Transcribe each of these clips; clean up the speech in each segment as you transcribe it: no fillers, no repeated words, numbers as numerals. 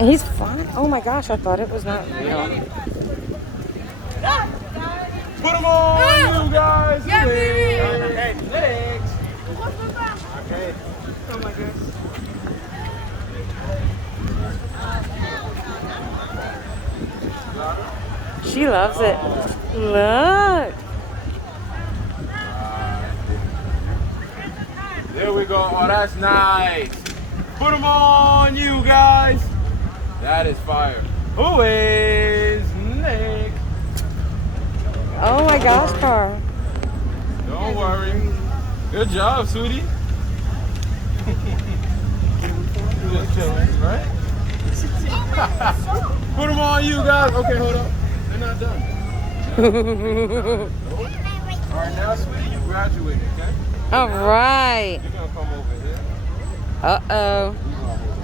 And he's fine. Oh my gosh, I thought it was not real. Put them on, you guys. Yeah, baby. Okay, legs. Okay. Oh my gosh. She loves it. Look. There we go. Oh, that's nice. Put them on, you guys. That is fire. Who is Nick? Oh my gosh, Carl. Don't worry. Good job, sweetie. Just chilling, right? Put them on, you guys. Okay, hold up. They're not done. All right, now, sweetie, you graduated, okay? All right. You're gonna come over here. Uh-oh.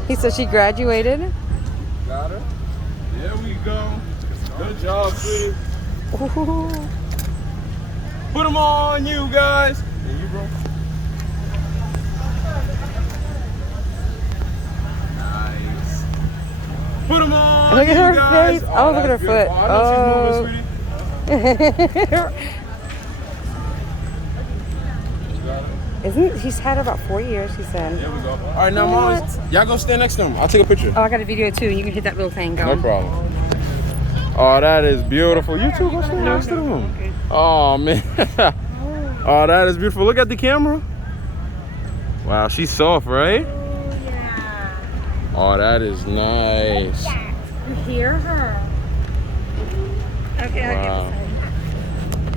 He said she graduated. Got her. There we go. Good job, sweetie. Ooh. Put them on, you guys. And you, bro. Nice. Put them on. Look at you her guys. face. Oh, look at her that's beautiful. foot. I know she's moving, sweetie. Isn't he's had her about 4 years, he said. There we go. All right, now, Mom, y'all go stand next to him. I'll take a picture. Oh, I got a video too. You can hit that little thing No going. problem. Oh, that is beautiful. You two go stand next to him. Oh, man. Oh, that is beautiful. Look at the camera. Wow, she's soft, right? Oh yeah. Oh, that is nice. You hear her? Okay, Wow.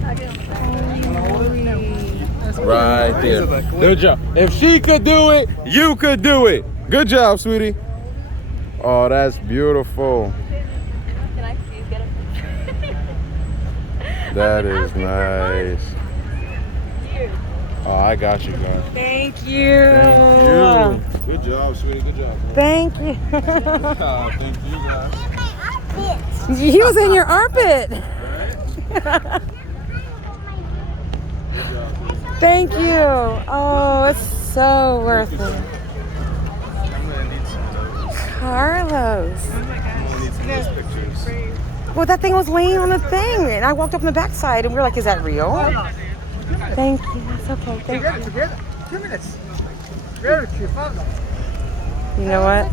I'll get this. Right there. Good job. If she could do it, you could do it. Good job, sweetie. Oh, that's beautiful. Can I please get a picture? That is nice. Oh, I got you, guys. Thank you. Thank you. Good job, sweetie. Good job. Man. Thank you. Thank you, guys. He was in your armpit. Thank you. Oh, it's so worth it. I'm gonna need some of those. Carlos. I'm gonna need some of those pictures. Well, that thing was laying on the thing, and I walked up on the backside, and we were like, "Is that real?" Thank you. That's okay. Thank you. Together. 2 minutes. Very cute. You know what?